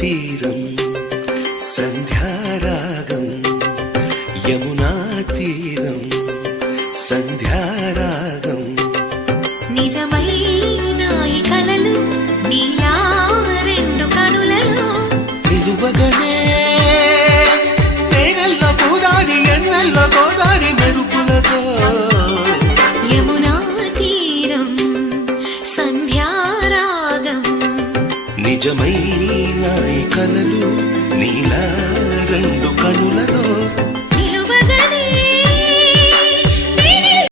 తీరం సంధ్యారాగం యమునా తీరం సంధ్యారాగం నిజమైన ఈ కలలు నీలా రెండు కనులలో నిలువగనే తేనెల్లో గోదారి ఎన్నెల్లో గోదారి మెరుపులతో యమునా తీరం సంధ్యారాగం నిజమైన ఈ కలలు నీలా రెండు కనులలో